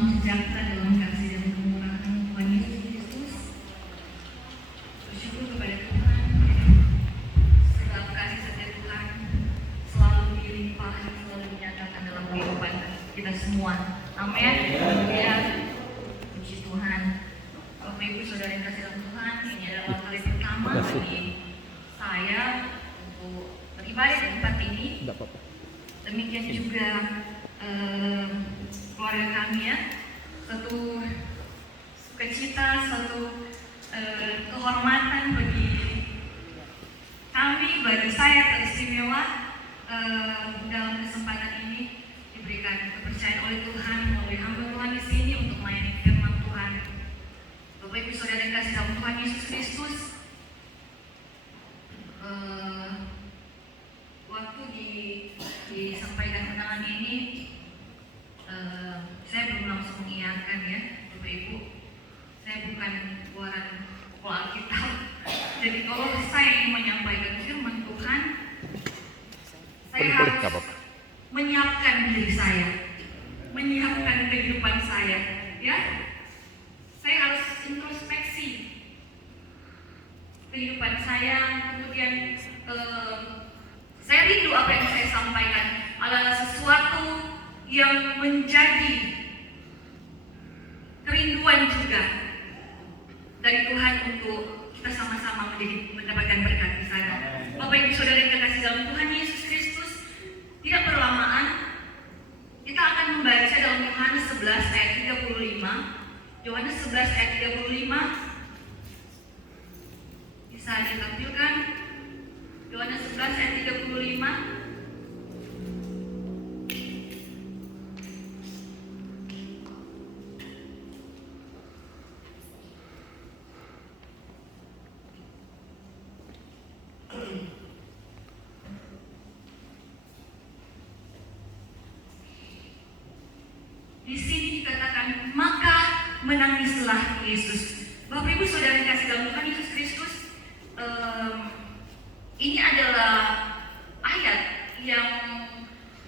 Salam sejahtera dalam kasih dan kemurahan Tuhan Yesus Kristus. Bersyukur kepada Tuhan sebab kasih setia Tuhan selalu dilimpahkan, selalu dinyatakan dalam kehidupan kita semua. Amin. Ya, puji Tuhan. Bapak Ibu Saudara yang kasih dalam Tuhan, ini adalah kali pertama bagi saya untuk beribadah di tempat ini. Demikian juga keluarga kami ya, satu sukacita, satu kehormatan bagi kami, bagi saya teristimewa dalam kesempatan ini diberikan kepercayaan oleh Tuhan melalui hamba Tuhan di sini untuk melayani firman Tuhan. Bapak Ibu Saudara yang kasih dalam Tuhan Yesus Kristus, waktu disampaikan undangan ini, saya belum langsung mengiyakan ya, Bapak Ibu. Saya bukan keluaran Alkitab. Jadi kalau saya ingin menyampaikan firman Tuhan, saya harus menyiapkan diri saya, menyiapkan kehidupan saya, ya. Saya harus introspeksi kehidupan saya, kemudian saya rindu apa yang saya sampaikan adalah sesuatu yang menjadi kerinduan juga dari Tuhan untuk kita sama-sama mendapatkan berkat di sana. Bapak Ibu Saudara yang terkasih dalam Tuhan Yesus Kristus, tidak berlamaan kita akan membaca dalam Yohanes 11 ayat 35. Yohanes 11 ayat 35 bisa ditampilkan. Yohanes 11 ayat 35. Di sini dikatakan, maka menangislah Yesus. Bapak Ibu Saudara yang kasih dalam Tuhan Yesus Kristus, ini adalah ayat yang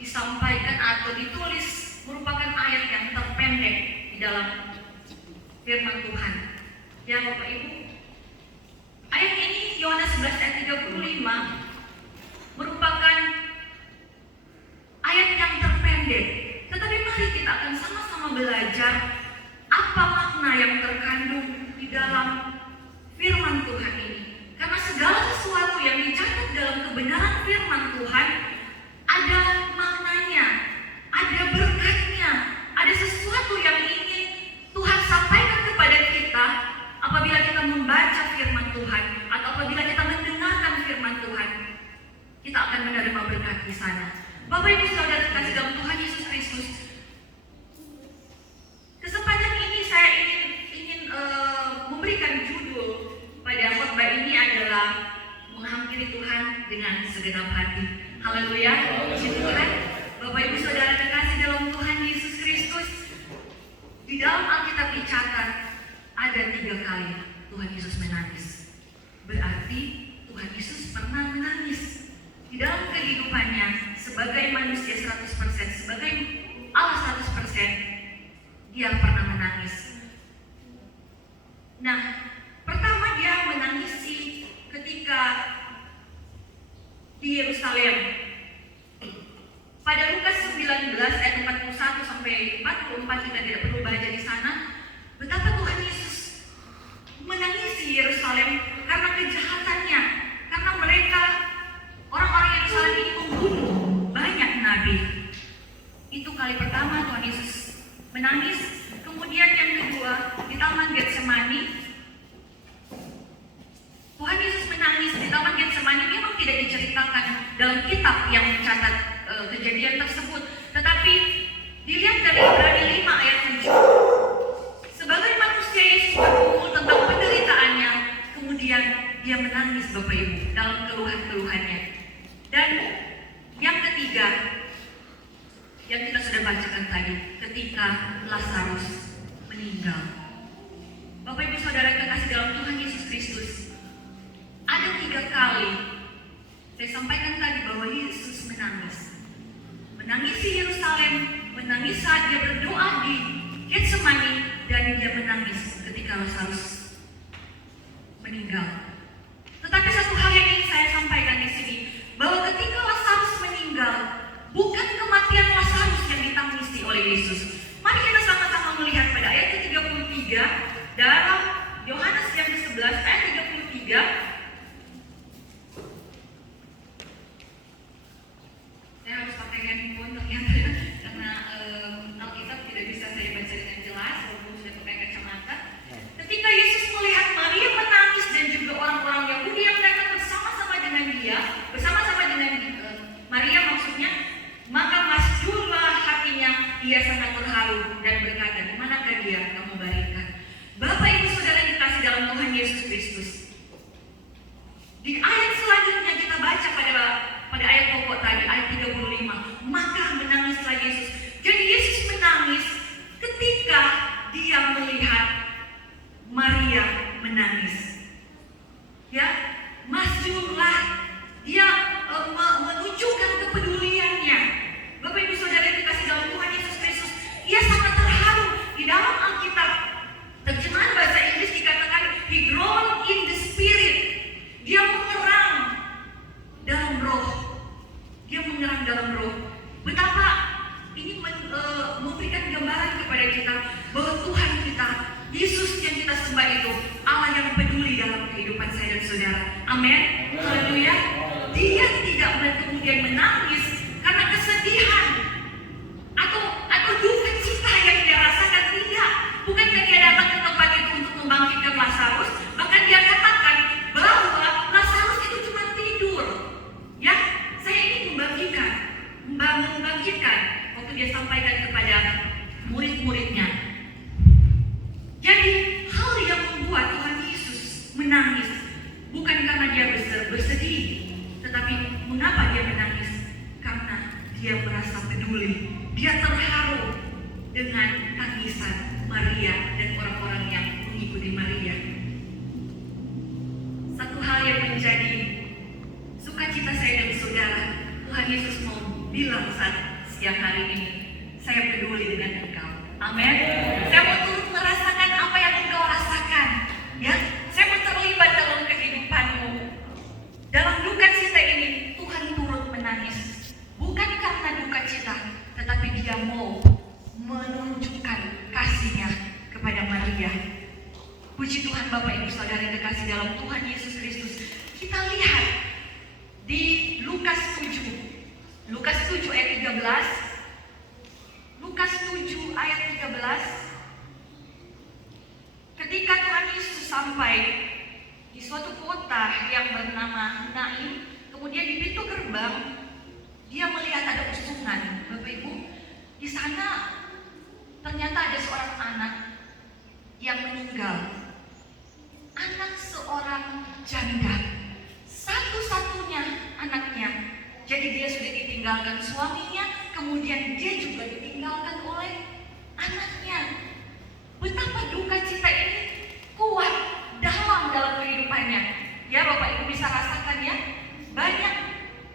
disampaikan atau ditulis merupakan ayat yang terpendek di dalam firman Tuhan. Ya Bapak Ibu, ayat ini Yohanes 11 ayat 35 merupakan ayat yang terpendek. Tetapi mari kita akan sama-sama belajar apa makna yang terkandung di dalam firman Tuhan ini. Karena segala sesuatu yang dicatat dalam kebenaran firman Tuhan ada maknanya, ada berkatnya, ada sesuatu yang ingin Tuhan sampaikan kepada kita apabila kita membaca firman Tuhan atau apabila kita mendengarkan firman Tuhan. Kita akan menerima berkat di sana. Bapak Ibu Saudara terkasih dalam Tuhan Yesus Kristus, kesempatan ini saya ingin memberikan judul pada khotbah ini adalah menghampiri Tuhan dengan segenap hati. Haleluya, puji Tuhan. Bapak Ibu Saudara terkasih dalam Tuhan Yesus Kristus, di dalam Alkitab dicatat ada 3 kali Tuhan Yesus menangis. Berarti Tuhan Yesus pernah menangis di dalam kehidupannya sebagai manusia 100%, sebagai Allah 100%, dia pernah menangis. Nah, pertama dia menangisi ketika di Yerusalem. Pada Lukas 19 ayat 41 sampai 44 kita tidak perlu baca di sana, betapa Tuhan Yesus menangisi Yerusalem karena kejahatannya, karena mereka orang-orang Yerusalem ini membunuh banyak nabi. Itu kali pertama Tuhan Yesus menangis. Kemudian yang kedua di Taman Getsemani, Tuhan Yesus menangis di Taman Getsemani. Memang tidak diceritakan dalam kitab yang mencatat kejadian tersebut, tetapi dilihat dari Ibrani 5 ayat 7. Sebagai manusia Yesus bergumul tentang penderitaannya, kemudian dia menangis Bapak Ibu dalam keluhan-keluhannya. Dan yang ketiga yang kita sudah bacakan tadi, ketika Lazarus meninggal. Bapak Ibu Saudara yang terkasih dalam Tuhan Yesus Kristus, ada 3 kali saya sampaikan tadi bahwa Yesus menangis. Menangis di Yerusalem, menangis saat dia berdoa di Getsemani, dan dia menangis ketika Lazarus meninggal. Tetapi satu hal yang ingin saya sampaikan di sini, bahwa ketika Lazarus meninggal, bukan kematian Lazarus yang ditangisi oleh Yesus. Mari kita sama-sama melihat pada ayat ke-33 dalam Yohanes yang ke-11 ayat 33. Saya harus pakai handphone ternyata ya, karena Alkitab tidak bisa saya baca dengan jelas walaupun sudah pakai kacamata. Ketika Yesus melihat Maria menangis dan juga orang-orang Yahudi yang datang bersama-sama dengan dia, bersama-sama dengan Maria maksudnya, maka masyurlah hatinya, ia sangat terharu dan berkata, "Di manakah dia kamu baringkan?" Bapak Ibu Saudara yang dikasihi dalam Tuhan Yesus Kristus, di ayat selanjutnya kita baca pada ayat pokok tadi, ayat 35, maka menangislah Yesus. Jadi Yesus menangis ketika dia melihat Maria menangis. Ya, masyurlah, dia menunjukkan kepeduliannya. Bapak Ibu Saudara yang dikasihi dalam Tuhan Yesus Kristus, ia sangat terharu. Di dalam Alkitab, terjemahan bahasa Inggris dikatakan he groaned in the spirit. Dia mengerang dalam roh. Dia mengerang dalam roh. Betapa ini memberikan gambaran kepada kita bahwa Tuhan kita, Yesus yang kita sembah itu, Allah yang peduli dalam kehidupan saya dan saudara. Amin. Haleluya. Dia tidak kemudian menangis karena kesedihan atau duka cita yang dia rasakan, tidak. Bukankah dia datang ke tempat itu untuk membangkitkan Lazarus? Bahkan dia katakan bahwa Lazarus itu cuma tidur. Ya, saya ingin membangkitkan waktu dia sampaikan kepada murid-muridnya. Jadi hal yang membuat Tuhan Yesus menangis bukan karena dia bersedih, tetapi mengapa dia menangis? Karena dia merasa peduli. Dia terharu dengan tangisan Maria dan orang-orang yang mengikuti Maria. Satu hal yang menjadi sukacita saya dan saudara, Tuhan Yesus mau bilang saat siang hari ini, saya peduli dengan engkau. Amin. Saya mau turut merasakan apa yang engkau rasakan. Ya, saya mau terlibat dalam kehidupanmu. Dalam duka cita ini, Tuhan turut menangis. Bukan karena duka cita, tetapi dia mau menunjukkan kasihnya kepada Maria. Puji Tuhan Bapak Ibu Saudara yang terkasih dalam Tuhan Yesus Kristus. Kita lihat di Lukas 7. Lukas 7 ayat 13. Lukas 7 ayat 13. Ketika Tuhan Yesus sampai di suatu kota yang bernama Naim, kemudian di pintu gerbang dia melihat ada usungan. Bapak Ibu, di sana ternyata ada seorang anak yang meninggal. Anak seorang janda, satu-satunya anaknya. Jadi dia sudah ditinggalkan suaminya, kemudian dia juga ditinggalkan oleh anaknya. Betapa duka cita ini kuat dalam kehidupannya. Ya, Bapak Ibu bisa rasakan ya. Banyak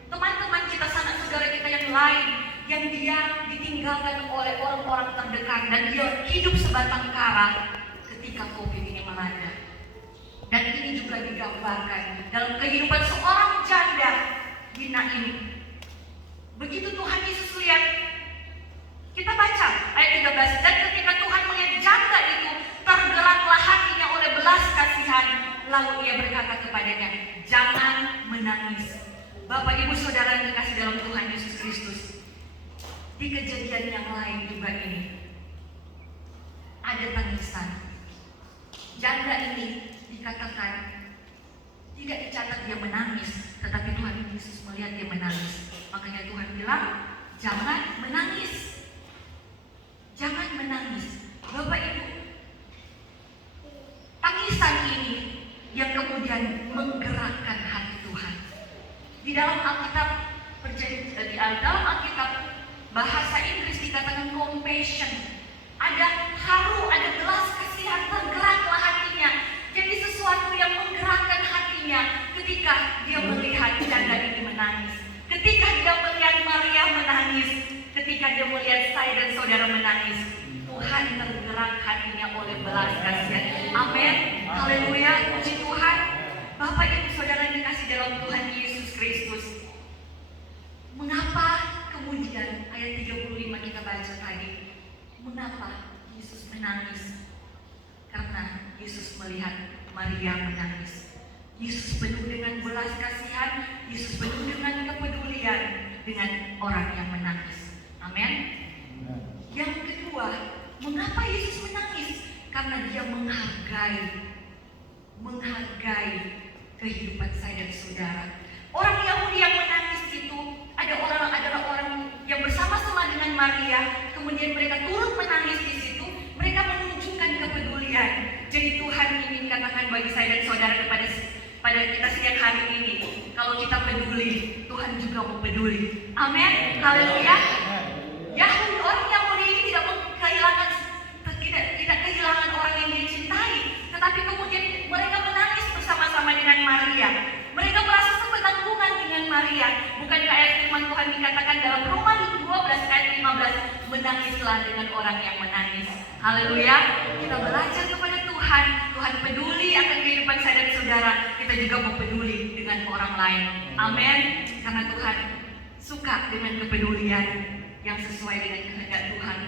teman-teman kita, sanak saudara kita yang lain yang dia ditinggalkan oleh orang-orang terdekat dan dia hidup sebatang kara ketika COVID ini melanda. Dan ini juga digambarkan dalam kehidupan seorang janda di Naim. Begitu Tuhan Yesus lihat, kita baca ayat 13, dan ketika Tuhan melihat janda itu, tergeraklah hatinya oleh belas kasihan, lalu ia berkata kepadanya, "Jangan menangis." Bapak Ibu Saudara yang terkasih dalam Tuhan Yesus Kristus, di kejadian yang lain juga ini ada tangisan. Janda ini dikatakan tidak dicatat dia menangis, tetapi Tuhan Yesus melihat dia menangis. Makanya Tuhan bilang, "Jangan menangis." Jangan menangis. Bapak Ibu, tangisan ini yang kemudian menggerakkan hati Tuhan. Di dalam Alkitab, dalam Alkitab bahasa Inggris dikatakan compassion. Ada haru, ada belas kasihan, tergeraklah hatinya. Jadi sesuatu yang menggerakkan hatinya ketika dia melihat janda ini menangis, ketika dia melihat Maria menangis, ketika dia melihat saya dan saudara menangis. Tuhan tergerak hatinya oleh belas kasihan. Amin. Haleluya. Puji Tuhan. Bapak Ibu Saudara yang dikasih dalam Tuhan Yesus Kristus. Mengapa kemudian ayat 35 kita baca tadi? Mengapa Yesus menangis? Karena Yesus melihat Maria menangis. Yesus penuh dengan belas kasihan, Yesus penuh dengan kepedulian dengan orang yang menangis. Amin. Yang kedua, mengapa Yesus menangis? Karena dia menghargai kehidupan saya dan saudara. Orang Yahudi yang menangis itu adalah orang yang bersama-sama dengan Maria, kemudian mereka turut menangis di situ. Mereka menunjukkan kepedulian. Jadi Tuhan ingin katakan bagi saya dan saudara pada kita siang hari ini, kalau kita peduli, Tuhan juga mau peduli. Amin. Haleluya. Orang Yahudi ini tidak kehilangan orang yang dicintai, tetapi kemudian mereka menangis bersama-sama dengan Maria. Mereka merasa sepenanggungan dengan Maria. Bukankah ayat firman Tuhan dikatakan dalam Roma 12 ayat 15, menangislah dengan orang yang menangis. Haleluya. Kita belajar kepada Tuhan. Tuhan peduli akan kehidupan saya dan saudara. Kita juga mau peduli dengan orang lain. Amin. Karena Tuhan suka dengan kepedulian yang sesuai dengan kehendak Tuhan.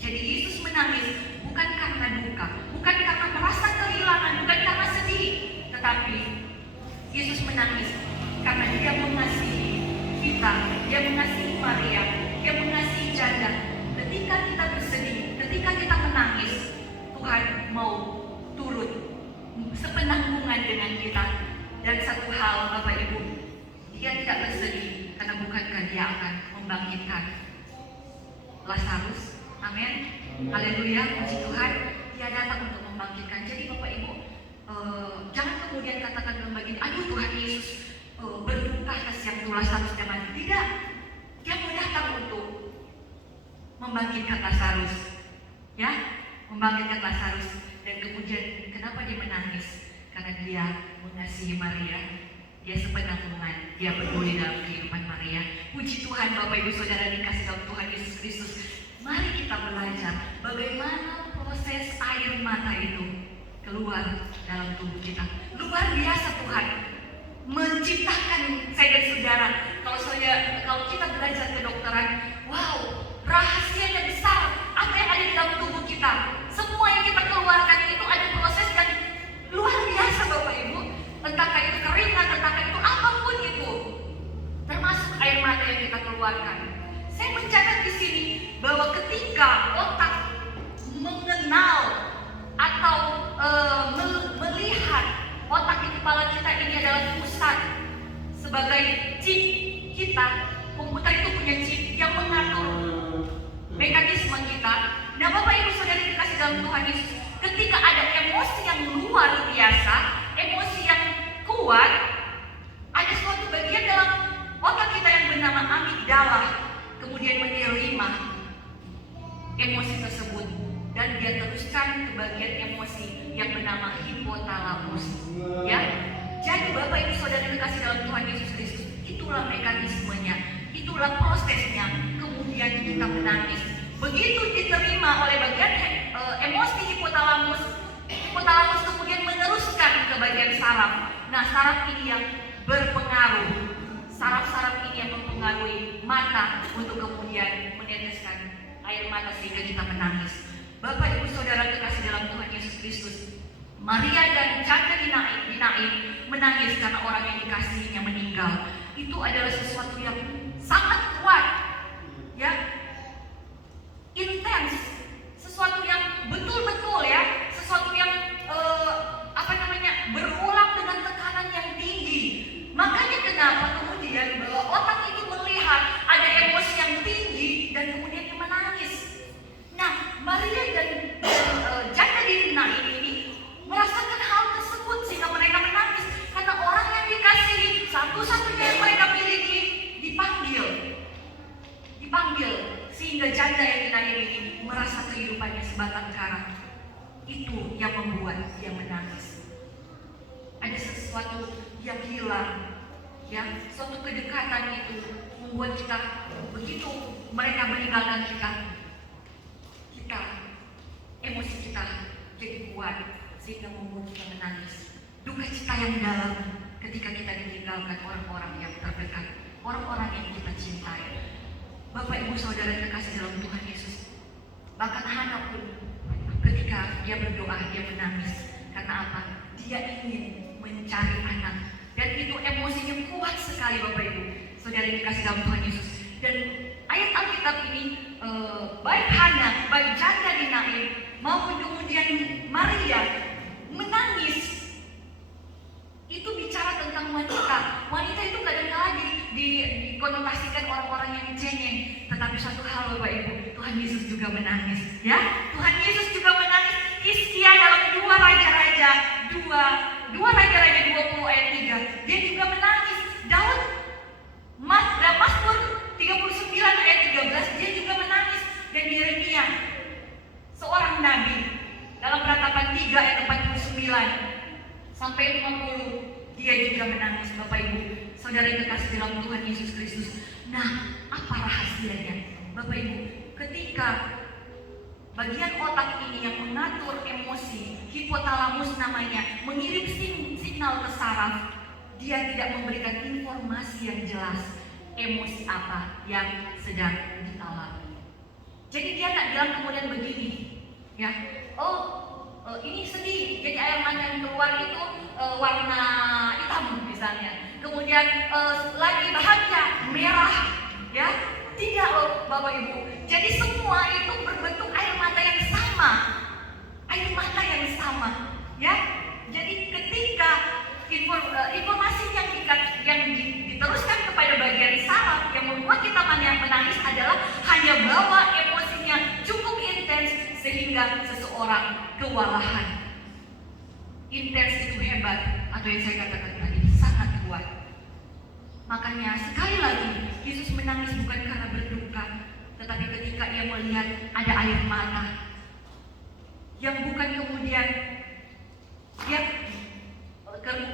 Jadi Yesus menangis bukan karena duka, bukan karena merasa kehilangan, bukan karena sedih, tetapi Yesus menangis karena dia mengasihi kita, dia mengasihi Maria, dia mengasihi janda. Ketika kita bersedih, ketika kita menangis, Tuhan mau turut sepenanggungan dengan kita. Dan satu hal Bapak Ibu, dia tidak bersedih karena bukankah dia akan membangkitkan Lazarus. Amin. Haleluya. Puji Tuhan. Dia datang untuk membangkitkan. Jadi Bapak Ibu, jangan kemudian katakan dalam begini, aduh Tuhan Yesus berduka kasihan tuh Lazarus dan mati. Tidak. Dia mau datang untuk membangkitkan Lazarus. Ya, membangkitkan Lazarus. Dan kemudian kenapa dia menangis? Karena dia mengasihi Maria. Dia sepenanggungan, dia peduli dalam kehidupan Maria. Puji Tuhan Bapak Ibu Saudara dikasih dalam Tuhan Yesus Kristus. Mari kita belajar bagaimana proses air mata itu keluar dalam tubuh kita. Luar biasa Tuhan menciptakan saya dan saudara. Kalau kita belajar kedokteran, wow, rahasianya besar. Apa yang ada di dalam tubuh kita? Semua yang kita keluarkan itu ada proses yang luar biasa Bapak Ibu. Entahkah itu keringat, entahkah itu apapun itu, termasuk air mata yang kita keluarkan. Saya mencatat di sini bahwa ketika otak mengenal atau melihat otak di kepala kita ini adalah pusat sebagai chip kita, komputer itu punya chip yang mengatur mekanisme kita. Nah Bapak Ibu Saudara dikasih dalam Tuhan Yesus, ketika ada emosi yang luar biasa, emosi yang kuat, ada suatu bagian dalam otak kita yang bernama amigdala kemudian menerima emosi tersebut dan dia teruskan ke bagian emosi yang bernama hipotalamus. Ya, jadi Bapak Ibu Saudara dikasih dalam Tuhan Yesus Kristus, itulah mekanismenya, itulah prosesnya. Kemudian kita menangis. Begitu diterima oleh bagian emosi hipotalamus kemudian meneruskan ke bagian saraf. Nah, saraf ini yang berpengaruh. Saraf-saraf ini yang mempengaruhi mata untuk kemudian meneteskan air mata sehingga kita menangis. Bapak Ibu Saudara kekasih dalam Tuhan Yesus Kristus, Maria dan janda di Nain menangis karena orang yang dikasihinya meninggal. Itu adalah sesuatu yang sangat kuat, ya, intens, sesuatu yang betul-betul ya, sesuatu yang berulang dengan tekanan yang tinggi. Makanya kenapa kemudian bahwa otak itu melihat ada emosi yang tinggi dan kemudian dia menangis. Nah, Maria dan janda di Nain ini merasakan hal tersebut sehingga mereka menangis karena orang yang dikasihi satu-satunya yang mereka miliki dipanggil sehingga janda yang di Nain ini merasa kehidupannya sebatang kara. Itu yang membuat dia menangis. Ada sesuatu yang hilang, ya, suatu kedekatan itu membuat kita begitu mereka meninggalkan kita sehingga membuat kita menangis. Duka cita yang dalam ketika kita ditinggalkan orang-orang yang terdekat, orang-orang yang kita cintai. Bapak Ibu Saudara terkasih dalam Tuhan Yesus, bahkan Hana pun ketika dia berdoa, dia menangis. Karena apa? Dia ingin mencari anak. Dan itu emosinya kuat sekali Bapak Ibu Saudara yang dikasih dalam Tuhan Yesus. Dan ayat Alkitab ini baik Hana, baik janda di Naim maupun kemudian Maria menangis. Itu bicara tentang wanita. Wanita itu kadang-kadang dikonotasikan orang-orang yang cengeng. Tetapi satu hal Bapak Ibu, Tuhan Yesus juga menangis. Ya, Tuhan Yesus juga menangis. Hizkia dalam 2 Raja-Raja 20 ayat 3, dia juga menangis. Daud Mazmur 39 ayat 13, dia juga menangis. Dan Yeremia, seorang nabi, dalam Ratapan 3 ayat 49 sampai 50, dia juga menangis. Bapak Ibu Saudara yang terkasih dalam Tuhan Yesus Kristus. Nah, apa rahasianya? Bapak Ibu, ketika bagian otak ini yang mengatur emosi, hipotalamus namanya, mengirim signal ke saraf, dia tidak memberikan informasi yang jelas emosi apa yang sedang dialami. Jadi dia tak bilang kemudian begini, ya, ini sedih, jadi air mata yang keluar itu warna hitam misalnya. Kemudian lagi bahagia, merah, ya. Tidak loh Bapak Ibu. Jadi semua itu berbentuk air mata yang sama. Air mata yang sama, ya. Jadi ketika informasi yang diteruskan kepada bagian saraf yang membuat kita menangis adalah hanya bahwa emosinya cukup intens sehingga seseorang kewalahan. Intens itu hebat, atau yang saya katakan tadi sangat kuat. Makanya sekali lagi Yesus menangis bukan karena berduka, tetapi ketika ia melihat ada air mata yang bukan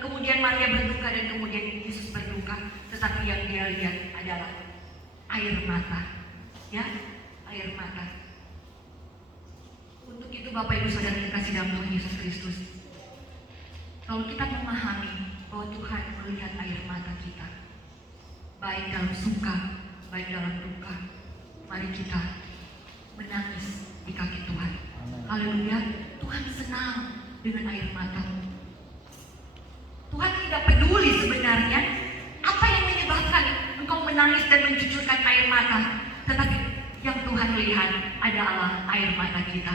kemudian Maria berduka dan kemudian Yesus berduka, tetapi yang dia lihat adalah air mata, ya, air mata. Untuk itu Bapak Ibu Saudara terkasih dalam Tuhan Yesus Kristus, kalau kita memahami bahwa Tuhan melihat air mata kita, baik dalam suka, baik dalam duka, mari kita menangis di kaki Tuhan. Haleluya. Tuhan senang dengan air matamu. Tuhan tidak peduli sebenarnya apa yang menyebabkan engkau menangis dan mencucurkan air mata, tetapi yang Tuhan lihat adalah air mata kita.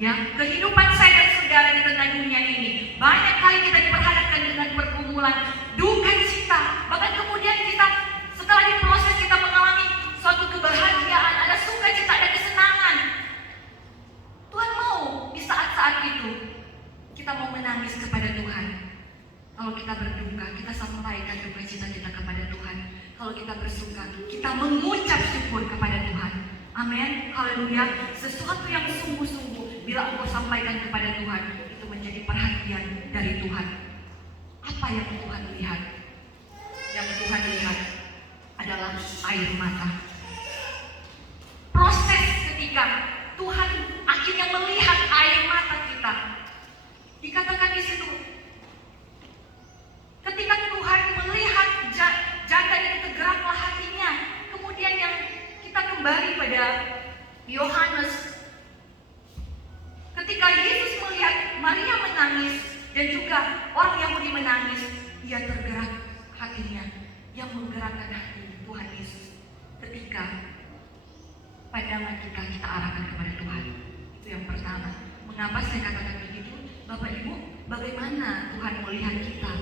Ya, kehidupan saya dan saudara di tengah dunia ini banyak kali kita diperhadapkan dengan pergumulan, duka cita, bahkan kemudian kita setelah diproses kita mengalami suatu kebahagiaan, ada sukacita, ada kesenangan. Tuhan mau di saat-saat itu kita mau menangis kepada Tuhan. Kalau kita berduka, kita sampaikan duka cita kita kepada Tuhan. Kalau kita bersuka, kita mengucap syukur kepada Tuhan. Amin. Haleluya. Sesuatu yang sungguh-sungguh bila engkau sampaikan kepada Tuhan, itu menjadi perhatian dari Tuhan. Apa yang Tuhan lihat? Yang Tuhan lihat adalah air mata. Proses ketika Tuhan akhirnya melihat air mata kita, dikatakan di situ, ketika Tuhan melihat janda itu tergeraklah hatinya. Kemudian yang kita kembali pada Yohanes, ketika Yesus melihat Maria menangis dan juga orang Yahudi menangis, ia tergerak hatinya. Yang menggerakkan hati Tuhan Yesus ketika pandangan kita arahkan kepada Tuhan. Itu yang pertama. Mengapa saya katakan begitu? Bapak Ibu, bagaimana Tuhan melihat kita?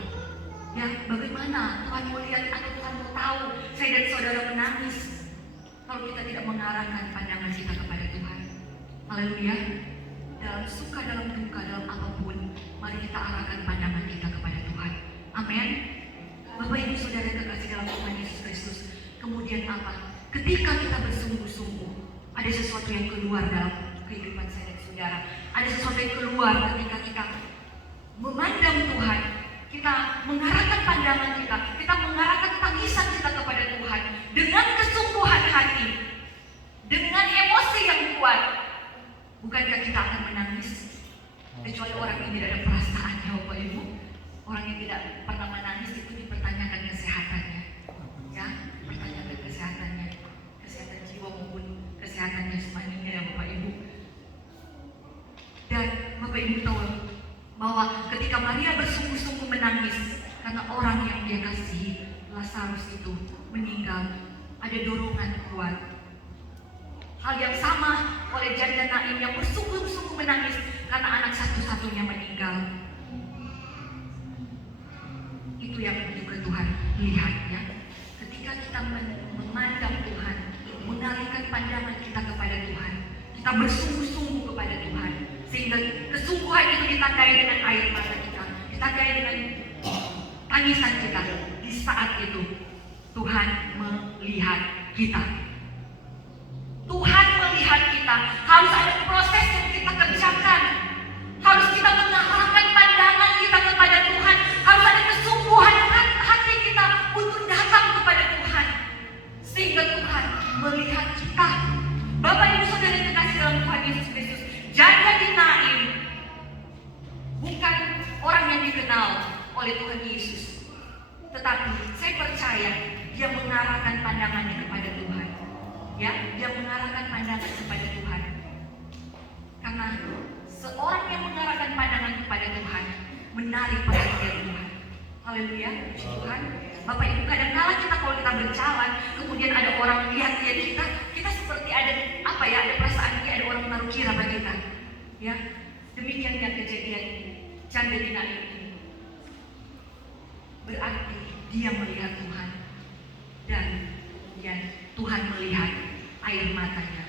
Ya, bagaimana Tuhan melihat atau Tuhan mau tahu saya dan saudara menangis kalau kita tidak mengarahkan pandangan kita kepada Tuhan. Haleluya. Dalam suka, dalam duka, dalam apapun, mari kita arahkan pandangan kita kepada Tuhan. Amin. Bapak Ibu Saudara terkasih dalam Tuhan Yesus Kristus. Kemudian apa? Ketika kita bersungguh-sungguh, ada sesuatu yang keluar dalam kehidupan saya dan saudara. Ada sesuatu yang keluar ketika kita memandang Tuhan, kita mengarahkan pandangan kita mengarahkan tangisan kita kepada Tuhan dengan kesungguhan hati, dengan emosi yang kuat. Bukankah kita akan menangis? Kecuali orang yang tidak ada perasaannya, Bapak Ibu. Orang yang tidak pernah menangis itu dipertanyakan kesehatannya, ya, pertanyakan kesehatannya, kesehatan jiwa maupun kesehatan jasmaninya, ya Bapak Ibu. Dan Bapak Ibu tahu bahwa ketika Maria bersungguh-sungguh menangis karena orang yang dia kasihi, Lazarus itu meninggal, ada dorongan kuat. Hal yang sama oleh janda Naim yang bersungguh-sungguh menangis karena anak satu-satunya meninggal. Itu yang juga Tuhan lihat, ya. Ketika kita memandang Tuhan, mengalihkan pandangan kita kepada Tuhan, kita bersungguh-sungguh kepada Tuhan, sehingga kesungguhan itu ditandai dengan air mata kita, ditandai dengan tangisan kita. Di saat itu Tuhan melihat kita. Tuhan melihat kita. Harus ada proses yang kita kerjakan. Harus kita mengarahkan pandangan kita kepada Tuhan. Harus ada kesungguhan hati kita untuk datang kepada Tuhan, sehingga Tuhan melihat kita. Bapak Ibu Saudara yang terkasih dalam Tuhan Yesus Kristus, janda di Naim bukan orang yang dikenal oleh Tuhan Yesus, tetapi saya percaya dia mengarahkan pandangannya kepada Tuhan. Ya, dia mengarahkan pandangan kepada Tuhan. Karena seorang yang mengarahkan pandangan kepada Tuhan menarik perhatian Tuhan. Haleluya, puji Tuhan. Bapak Ibu, kadang-kala kita kalau kita berjalan, kemudian ada orang lihat kita, kita seperti ada ada perasaan ada orang menaruh kira pada kita. Ya, demikian yang kejadian janda di Naim ini. Berarti dia melihat Tuhan, dan kemudian Tuhan melihat air matanya,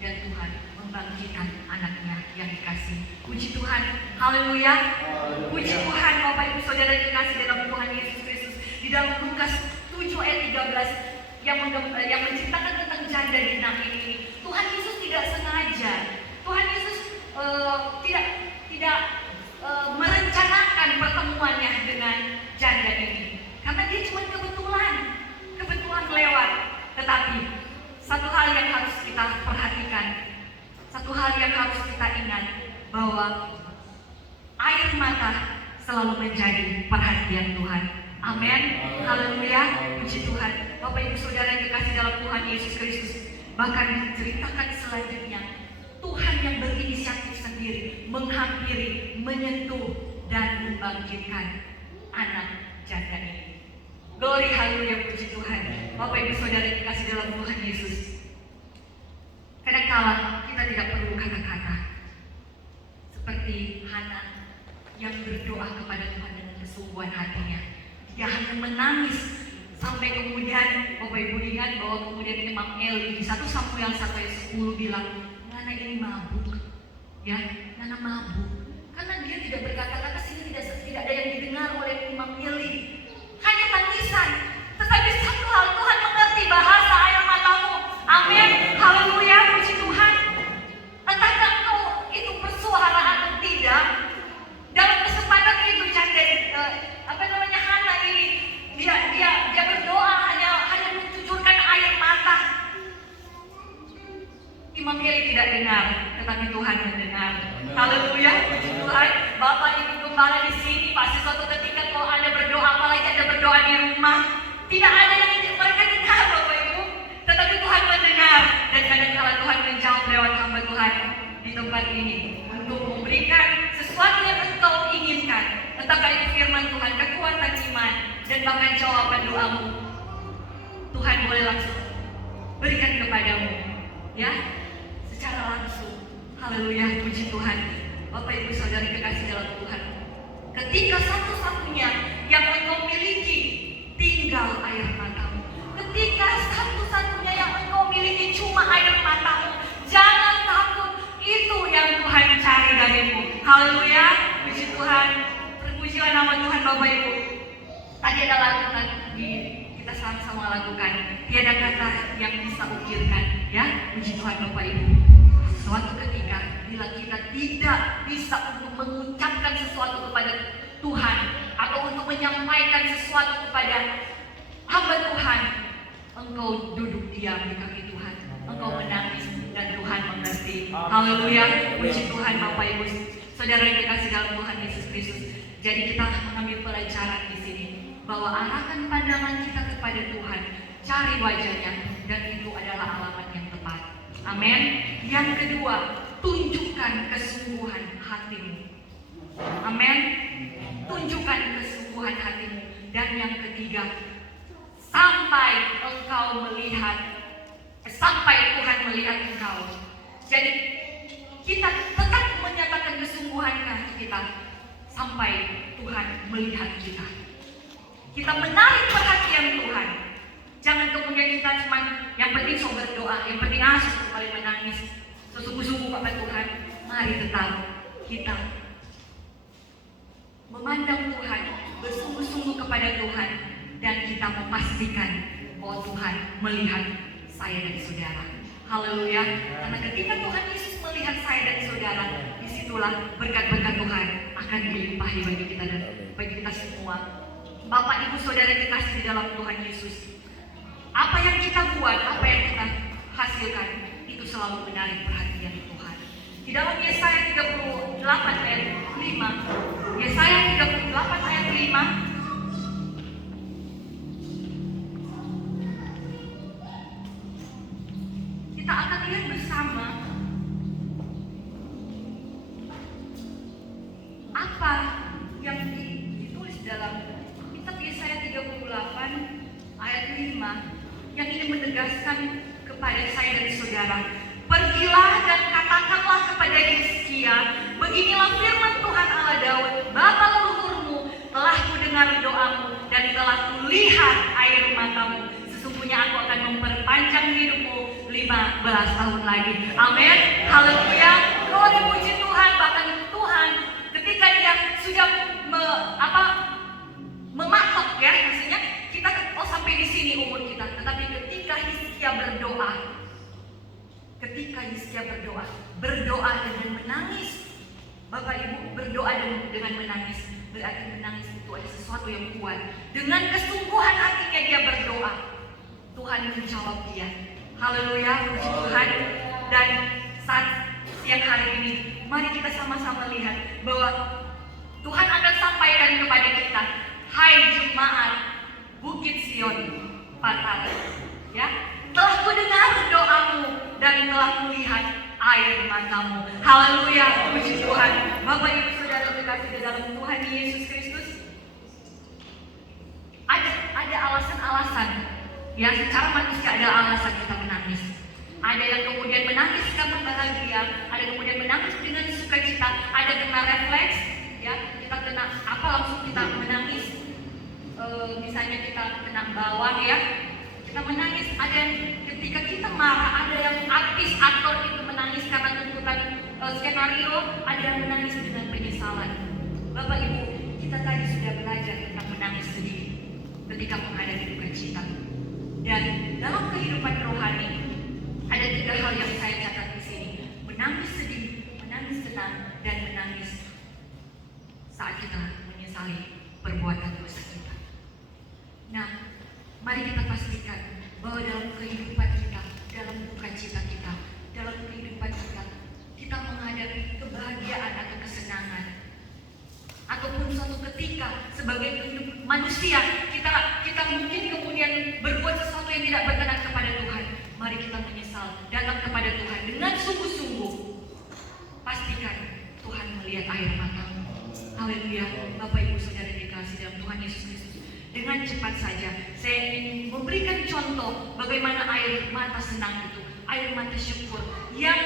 dan Tuhan membangkitkan anaknya yang dikasih. Puji Tuhan, haleluya. Puji Tuhan, Bapak Ibu Saudara yang dikasih dalam Tuhan Yesus Kristus. Di dalam Lukas 7 ayat 13 yang menceritakan tentang janda di Naim ini, Tuhan Yesus tidak sengaja, Tuhan Yesus tidak merencanakan pertemuannya dengan janda ini, karena dia cuma kebetulan lewat. Tetapi satu hal yang harus kita perhatikan, satu hal yang harus kita ingat, bahwa air mata selalu menjadi perhatian Tuhan. Amin. Haleluya. Puji Tuhan. Bapak Ibu Saudara yang dikasih dalam Tuhan Yesus Kristus, bahkan diceritakan selanjutnya, Tuhan yang berinisiatif sendiri menghampiri, menyentuh, dan membangkitkan anak janda ini. Glory, haleluya, puji Tuhan. Bapak Ibu Saudara yang dikasih dalam Tuhan Yesus, kadang-kala kita tidak perlu kata-kata, seperti Hana yang berdoa kepada Tuhan dengan kesungguhan hatinya. Dia hanya menangis sampai kemudian Bapak Ibu ingat bahwa kemudian Imam Eli di 1 Samuel 1 ayat 10 bilang, Nana ini mabuk, ya, Nana mabuk, karena dia tidak berkata-kata sehingga tidak ada yang didengar oleh Imam Eli. Hanya tangisan. Tetapi satu hal, Tuhan mengerti bahasa air matamu. Amin. Haleluya, puji Tuhan. Entahkah engkau itu bersuara atau tidak, dalam kesempatan itu Hana ini dia berdoa hanya mencucurkan air mata. Imam Eli tidak dengar, tetapi Tuhan mendengar. Haleluya, puji Tuhan. Bapak Ibu Gembala di sini pasti suatu ketika kalau Anda berdoa, apalagi Anda berdoa di rumah, tidak ada yang mereka dengar, Bapak Ibu, tetapi Tuhan mendengar. Dan kadang-kala Tuhan menjawab lewat hamba Tuhan di tempat ini untuk memberikan sesuatu yang engkau inginkan. Entahkah itu firman Tuhan, kekuatan iman, dan bahkan jawaban doamu, Tuhan boleh langsung berikan kepadamu, ya, secara langsung. Haleluya, puji Tuhan. Bapak Ibu Saudara kekasih dalam Tuhan, ketika satu-satunya yang engkau miliki tinggal air matamu, ketika satu-satunya yang engkau miliki cuma air matamu, jangan takut. Itu yang Tuhan cari darimu. Haleluya, puji Tuhan. Terpujilah nama Tuhan. Bapak Ibu, tadi ada lagu kita sama-sama lakukan, tiada kata yang bisa ukirkan, ya, puji Tuhan. Bapak Ibu, suatu ketika bila kita tidak bisa untuk mengucapkan sesuatu kepada Tuhan atau untuk menyampaikan sesuatu kepada hamba Tuhan, engkau duduk diam di kaki Tuhan, engkau menangis, dan Tuhan mengerti. Haleluya, puji Tuhan. Bapak Ibu Saudara yang dikasih dalam Tuhan Yesus Kristus. Jadi kita mengambil pelajaran di sini bahwa arahkan pandangan kita kepada Tuhan, cari wajahnya, dan itu adalah alamat yang tepat. Amin. Yang kedua, tunjukkan kesungguhan hatimu. Amin. Tunjukkan kesungguhan hatimu. Dan yang ketiga, sampai Tuhan melihat engkau. Jadi kita tetap menyatakan kesungguhan hati kita sampai Tuhan melihat kita. Kita menarik perhatian Tuhan. Jangan kemudian kita cuma yang penting so berdoa, yang penting kembali menangis. Sesungguh-sungguh kepada Tuhan. Mari tetap kita memandang Tuhan, bersungguh-sungguh kepada Tuhan, dan kita memastikan bahwa Tuhan melihat saya dan saudara. Haleluya. Karena ketika Tuhan Yesus melihat saya dan saudara, disitulah berkat-berkat Tuhan akan dilimpahi bagi kita dan bagi kita semua. Bapak, Ibu, Saudara dikasih di dalam Tuhan Yesus. Apa yang kita buat, apa yang kita hasilkan, itu selalu menarik perhatian Tuhan. Di dalam Yesaya 38 ayat 5, Yesaya 38 ayat 5, kita akan lihat bersama apa yang ditulis dalam kitab Yesaya 38 ayat 5 yang ini menegaskan kepada saya dan saudara. Pergilah dan katakanlah kepada Hizkia, beginilah firman Tuhan Allah Daud, bapa leluhurmu, telah kudengar doamu dan telah kulihat air matamu. Sesungguhnya aku akan memperpanjang hidupmu 15 tahun lagi. Amin. Haleluya. Glory puji Tuhan. Bahkan Tuhan ketika dia sudah mematok ya, maksudnya kita sampai di sini umur kita. Tetapi ketika Hizkia berdoa dengan menangis. Bapak Ibu, berdoa dengan menangis berarti menangis itu ada sesuatu yang kuat. Dengan kesungguhan hatinya dia berdoa, Tuhan menjawab dia. Haleluya, puji Tuhan. Dan saat siang hari ini, mari kita sama-sama lihat bahwa Tuhan akan sampaikan kepada kita, hai jemaat Bukit Sion Patara, ya, telah kudengar doamu dan telah kulihat air matamu. Haleluya, puji Tuhan. Bapak Ibu Saudara terkasih di dalam Tuhan Yesus Kristus, ada alasan-alasan. Ya, secara manusia ada alasan kita menangis. Ada yang kemudian menangis karena bahagia, ada kemudian menangis dengan sukacita, ada kena refleks, ya, kita kena apa langsung kita menangis. Misalnya kita kena bawang ya, kita menangis. Ada yang ketika kita marah, ada yang artis aktor itu menangis karena tuntutan skenario, ada yang menangis dengan penyesalan. Bapak Ibu, kita tadi sudah belajar tentang menangis sedih ketika menghadapi duka cita. Dan dalam kehidupan rohani ada 3 hal yang saya catat di sini: menangis sedih, menangis senang, dan menangis saat kita menyesali perbuatan dosa kita. Nah, mari kita pastikan bahwa dalam kehidupan kita, dalam duka cita kita, dalam kehidupan kita, kita menghadapi kebahagiaan atau kesenangan, ataupun suatu ketika sebagai manusia kita mungkin kemudian berbuat sesuatu yang tidak berkenan kepada Tuhan. Mari kita menyesal, datang kepada Tuhan dengan sungguh-sungguh. Pastikan Tuhan melihat air matamu. Haleluya. Bapak Ibu Saudara dikasih dalam Tuhan Yesus Kristus, dengan cepat saja saya ingin memberikan contoh bagaimana air mata senang itu, air mata syukur yang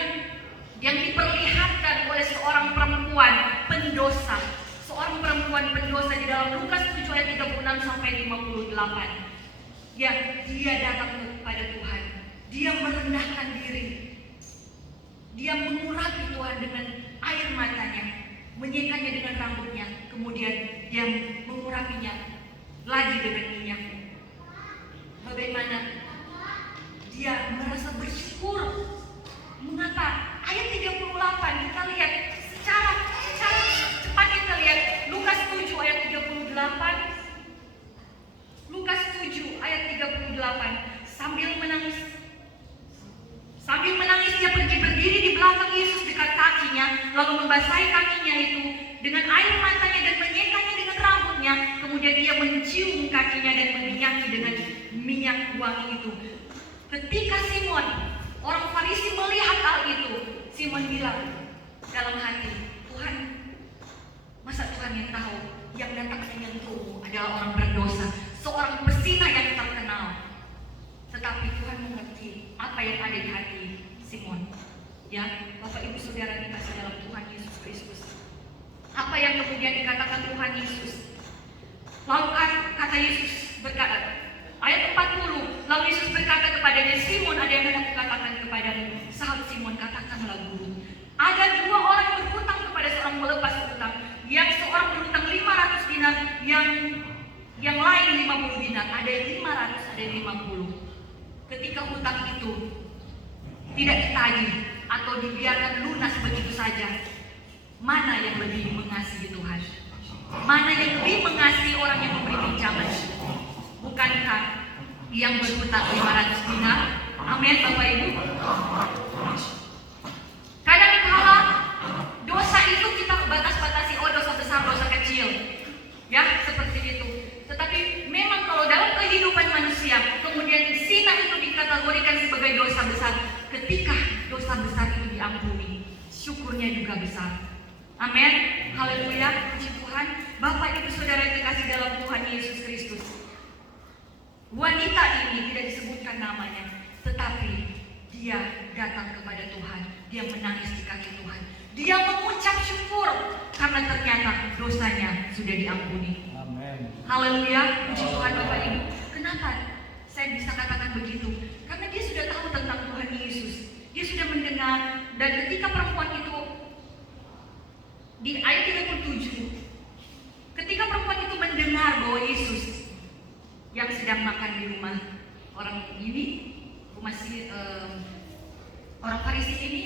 diperlihatkan oleh seorang perempuan pendosa. Seorang perempuan pendosa di dalam Lukas 7 ayat 36 sampai 58. Ya, dia datang kepada Tuhan. Dia merendahkan diri. Dia mengurapi Tuhan dengan air matanya, menyekanya dengan rambutnya, kemudian dia mengurapinya lagi dengan minyak. Bagaimana dia merasa bersyukur. Mengapa? Ayat 38 kita lihat secara cepat, kita lihat Lukas 7 ayat 38. Lukas 7 ayat 38. Sambil menangis dia pergi berdiri di belakang Yesus dekat kakinya, lalu membasahi kakinya itu dengan air matanya dan menyekanya dengan rambutnya. Kemudian dia mencium kakinya dan meminyaki dengan minyak wangi itu. Ketika Simon, orang Farisi, melihat hal itu, Simon bilang dalam hati, Tuhan, masa Tuhan yang tahu yang datang menyentuhmu adalah orang berdosa, seorang pesina yang terkenal. Tetapi Tuhan mengerti apa yang ada di hati Simon. Ya, Bapak Ibu Saudara dikasih dalam Tuhan Yesus Kristus. Apa yang kemudian dikatakan Tuhan Yesus? Lalu kata Yesus berkata, ayat 40, lalu Yesus berkata kepadanya, Simon, ada yang hendak kukatakan kepadamu. Sahut Simon, katakanlah Guru. Ada dua orang yang berhutang kepada seorang melepas hutang. Yang seorang berhutang 500 dinar, yang lain 50 dinar. Ada yang 500, ada yang 50. Ketika hutang itu tidak ditagih atau dibiarkan lunas begitu saja, mana yang lebih mengasihi Tuhan? Mana yang lebih mengasihi orang yang memberi pinjaman? Bukankah yang berhutang 500 dinar? Amin, Bapak Ibu. Kadang-kala dosa itu kita batas-batasi, oh dosa besar, dosa kecil, ya seperti itu. Tetapi memang kalau dalam kehidupan manusia, kemudian zina itu dikategorikan sebagai dosa besar. Ketika dosa besar itu diampuni, syukurnya juga besar. Amin, haleluya, puji Tuhan. Bapak Ibu Saudara yang dikasih dalam Tuhan Yesus Kristus, wanita ini tidak disebutkan namanya, tetapi dia datang kepada Tuhan, dia menangis di kaki Tuhan, dia mengucap syukur karena ternyata dosanya sudah diampuni. Amin. Haleluya, puji Tuhan Bapak Ibu. Kenapa saya bisa katakan begitu? Karena dia sudah tahu tentang Tuhan Yesus, dia sudah mendengar. Dan ketika perempuan itu di ayat 37, ketika perempuan itu mendengar bahwa Yesus yang sedang makan di rumah orang ini, rumah orang Farisi ini,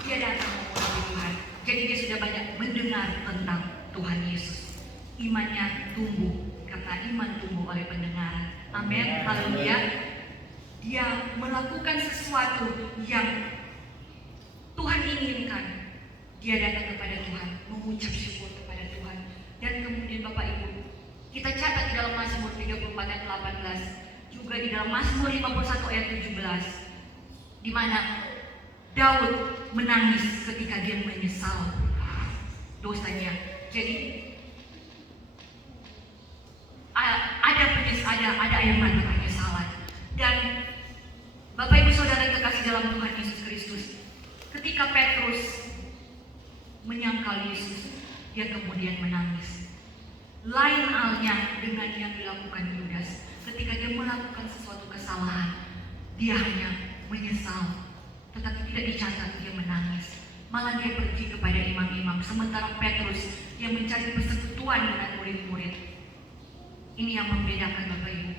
dia datang memuji Tuhan. Jadi dia sudah banyak mendengar tentang Tuhan Yesus. Imannya tumbuh karena iman tumbuh oleh pendengaran. Amin, haleluya. Dia melakukan sesuatu yang Tuhan inginkan. Dia datang kepada Tuhan, mengucap syukur kepada Tuhan. Dan kemudian Bapak Ibu, kita catat di dalam Mazmur 34 ayat 18, juga di dalam Mazmur 51 ayat 17, di mana Daud menangis ketika dia menyesal dosanya. Jadi ada air mata penyesalan. Dan Bapak Ibu Saudara yang terkasih dalam Tuhan Yesus Kristus, ketika Petrus menyangkal Yesus, dia kemudian menangis. Lain halnya dengan yang dilakukan Yudas. Ketika dia melakukan sesuatu kesalahan, dia hanya menyesal, tetapi tidak dicatat dia menangis. Malah dia pergi kepada imam-imam, sementara Petrus yang mencari persekutuan dengan murid-murid. Ini yang membedakan Bapak Ibu.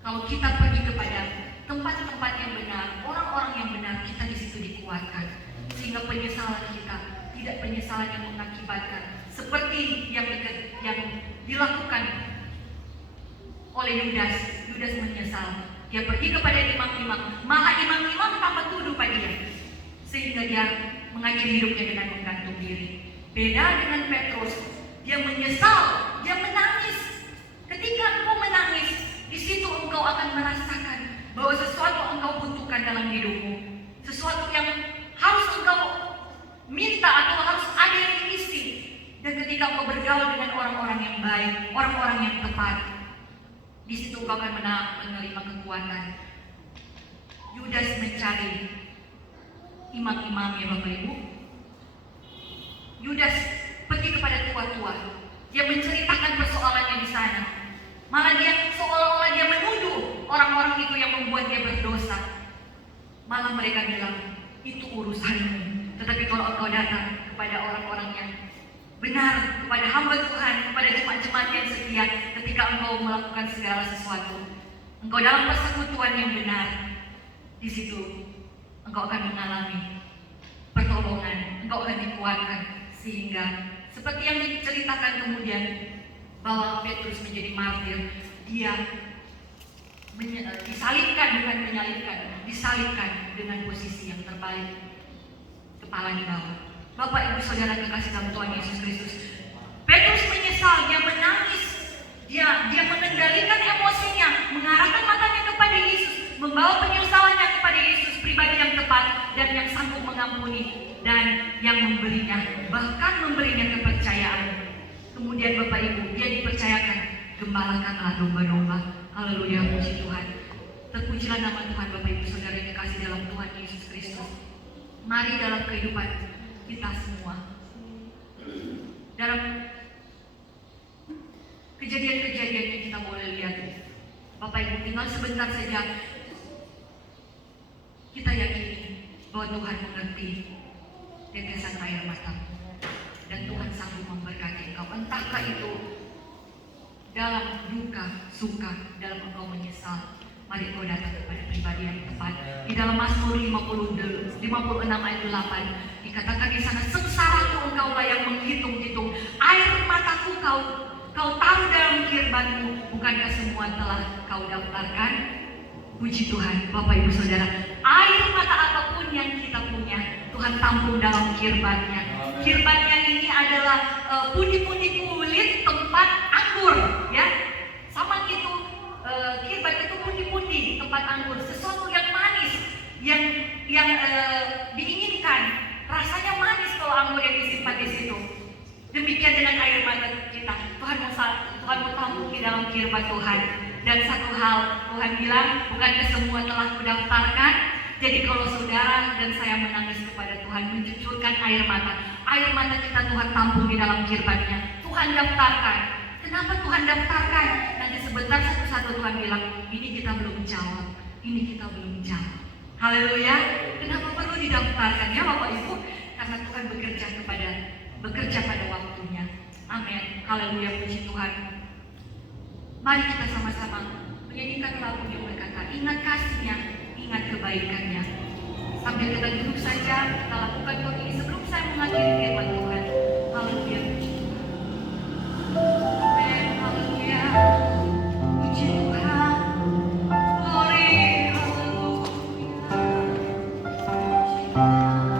Kalau kita pergi kepada tempat-tempat yang benar, orang-orang yang benar, kita di situ dikuatkan, sehingga penyesalan kita tidak penyesalan yang mengakibatkan seperti yang dilakukan oleh Yudas. Yudas menyesal, dia pergi kepada imam-imam, malah imam-imam tambah tuduh pada dia, sehingga dia mengakhiri hidupnya dengan menggantung diri. Beda dengan Petrus, dia menyesal, dia menangis. Ketika engkau menangis, di situ engkau akan merasakan bahwa sesuatu engkau butuhkan dalam hidupmu, sesuatu yang harus engkau minta atau harus ada yang diisi. Dan ketika engkau bergaul dengan orang-orang yang baik, orang-orang yang tepat, di situ engkau akan menerima kekuatan. Yudas mencari imam-imam, ya Bapak Ibu. Yudas pergi kepada tua-tua, dia menceritakan persoalannya di sana. Malah dia seolah-olah dia menuduh orang-orang itu yang membuat dia berdosa. Malah mereka bilang, itu urusanmu. Tetapi kalau engkau datang kepada orang-orang yang benar, kepada hamba Tuhan, kepada jemaat-jemaat yang setia, ketika engkau melakukan segala sesuatu, engkau dalam persekutuan yang benar, di situ engkau akan mengalami pertolongan, engkau akan dikuatkan. Sehingga seperti yang diceritakan kemudian bahwa Petrus menjadi martir, dia disalibkan dengan posisi yang terbalik. kepala di bawah. Bapak Ibu Saudara kekasih dalam Tuhan Yesus Kristus, Petrus menyesal, dia menangis, dia mengendalikan emosinya, mengarahkan matanya kepada Yesus, membawa penyesalannya kepada Yesus, pribadi yang tepat dan yang sanggup mengampuni dan yang memberinya, bahkan memberinya kepercayaan. Kemudian Bapak Ibu, dia dipercayakan, gembalakanlah domba-domba. Haleluya, puji Tuhan. Terpujilah nama Tuhan. Bapak Ibu Saudara yang dikasih dalam Tuhan Yesus Kristus, mari dalam kehidupan kita semua, dalam kejadian-kejadian yang kita boleh lihat, Bapak Ibu, tinggal sebentar saja kita yakini bahwa Tuhan mengerti tetesan air matamu dan Tuhan sanggup memberkati engkau, entahkah itu dalam duka, suka, dalam engkau menyesal. Mari engkau datang kepada pribadi yang tepat. Di dalam Mazmur 56 ayat 8 dikatakan di sana, sengsaraku engkaulah yang menghitung-hitung, air mataku kau taruh dalam kirbanmu, bukankah semua telah kau daftarkan? Puji Tuhan. Bapak Ibu Saudara, air mata apapun yang kita punya, Tuhan tampung dalam kirbannya. Kirbannya ini adalah pundi-pundi kulit tempat anggur, ya. Sama gitu, kirban itu pundi-pundi tempat anggur, sesuatu yang manis, yang diinginkan. Rasanya manis kalau anggur yang disimpan di situ. Demikian dengan air mata kita. Tuhan mau tampung di dalam kirban Tuhan. Dan satu hal, Tuhan bilang, bukankah semua telah kudaftarkan? Jadi kalau saudara dan saya menangis kepada Tuhan, mencucurkan air mata kita Tuhan tampung di dalam kirbannya. Tuhan daftarkan. Kenapa Tuhan daftarkan? Nanti sebentar satu-satu Tuhan bilang, ini kita belum jawab, ini kita belum jawab. Haleluya. Kenapa perlu didaftarkan ya Bapak Ibu? Karena Tuhan bekerja pada waktunya. Amin. Haleluya, puji Tuhan. Mari kita sama-sama menyanyikan lagu yang berkata, ingat kasih-Nya, ingat kebaikannya. Sambil kita duduk saja, kita lakukan doa ini sebelum saya mengakhiri firman Tuhan. Haleluya, puji Tuhan. Amin, haleluya. Puji Tuhan. Glory, haleluya. Puji Tuhan.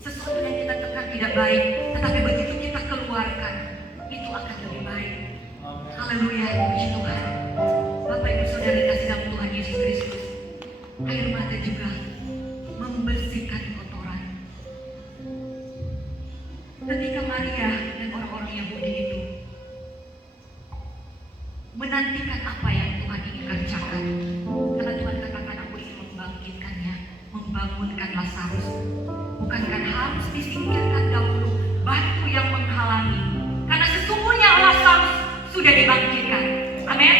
Sesuatu yang kita tekan tidak baik, tetapi begitu kita keluarkan, itu akan lebih baik. Haleluya, puji Tuhan. Bapak Ibu Saudara kasih dalam Tuhan Yesus Kristus, air mata juga membersihkan kotoran. Ketika Maria dan orang-orang Yahudi itu menantikan apa yang Tuhan ingin kerjakan, karena Tuhan katakan, aku ingin membangkitkannya, membangunkan Lazarus. Bukankah harus disingkirkan dahulu batu yang menghalangi, karena sesungguhnya Lazarus sudah dibangkitkan. Amin.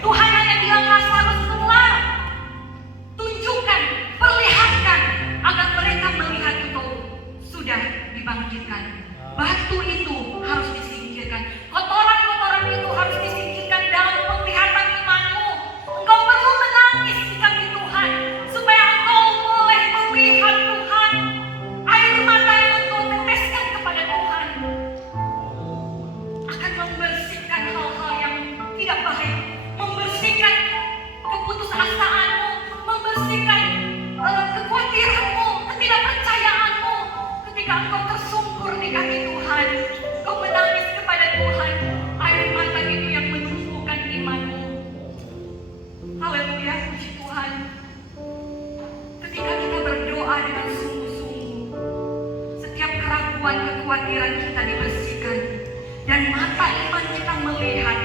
Tuhan hanya bilang, Lazarus keluar, tunjukkan, perlihatkan, agar mereka melihat engkau sudah dibangkitkan. Batu itu harus disingkirkan, kotoran-kotoran itu harus disingkirkan dalam penglihatan imanmu. Engkau perlu menangis di kaki Tuhan, supaya engkau boleh melihat Tuhan. Air mata yang engkau teteskan kepada Tuhan akan membersihkan hal-hal yang tidak baik, membersihkan keputusasaanmu, membersihkan kekhawatiranmu, ketidakpercayaanmu. Ketika engkau tersungkur di kaki Tuhan, engkau menangis kepada Tuhan, air mata itu yang menumbuhkan imanmu. Haleluya, puji Tuhan. Ketika kita berdoa dengan sungguh-sungguh, setiap keraguan, kekhawatiran kita dibersihkan, dan mata iman kita melihat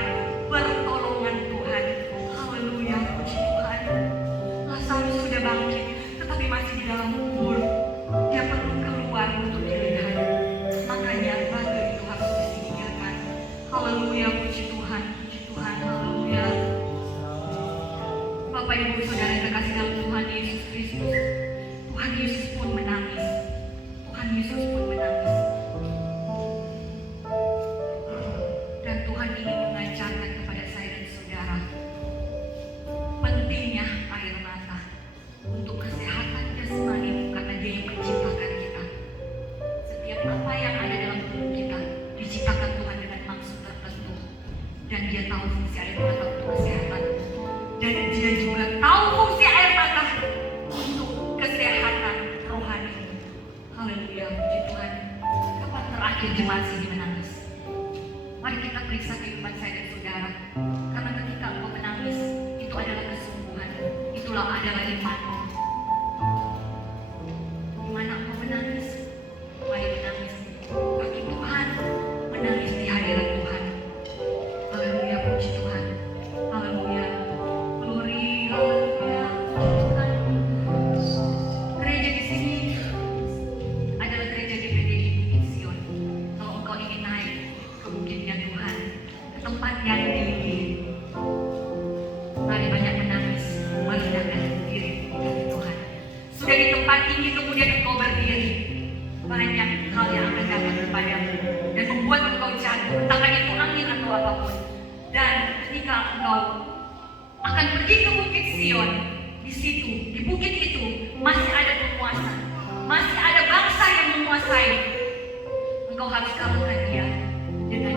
pertolongan Tuhan. Haleluya, puji Tuhan. Lazarus sudah bangkit, tetapi masih di dalam kubur. Dia perlu keluar untuk dilihat. Makanya batu itu harus disingkirkan. Haleluya, puji Tuhan, puji Tuhan. Haleluya. Bapak Ibu Saudara yang terkasih dalam Tuhan Yesus Kristus, Tuhan Yesus pun menangis. Tuhan Yesus pun menangis. Dan Tuhan ingin mengajarkan kepada saya dan saudara pentingnya air mata untuk kesehatan jasmani, karena Dia yang menciptakan kita. Setiap apa yang ada dalam tubuh kita diciptakan Tuhan dengan maksud tertentu, dan Dia tahu fungsi air mata untuk kesehatan, dan Dia juga tahu fungsi air mata untuk kesehatan rohani. Haleluya, puji Tuhan. Kapan terakhir jemaat sini menangis? Mari kita periksa kehidupan saya dan saudara, karena ketika engkau menangis, itu adalah kesungguhan, itulah adalah imanmu. Di mana engkau menangis, mari menangis bagi Tuhan, menangis di hadirat Tuhan. Haleluya, puji Tuhan. Haleluya, glory, haleluya, puji Tuhan. Gereja di sini adalah gereja GPDI Bukit Sion. Kalau engkau ingin naik ke bukitnya Tuhan, ke tempat yang tinggi, mari banyak menangis, merendahkan diri di kaki Tuhan. Sudah di tempat tinggi kemudian engkau berdiri, banyak hal yang akan datang kepadamu dan membuat engkau jatuh, entahkah itu angin atau apapun. Dan ketika engkau akan pergi ke Bukit Sion, di situ, di bukit itu masih ada penguasa, masih ada bangsa yang menguasai. Engkau harus kalahkan dia dengan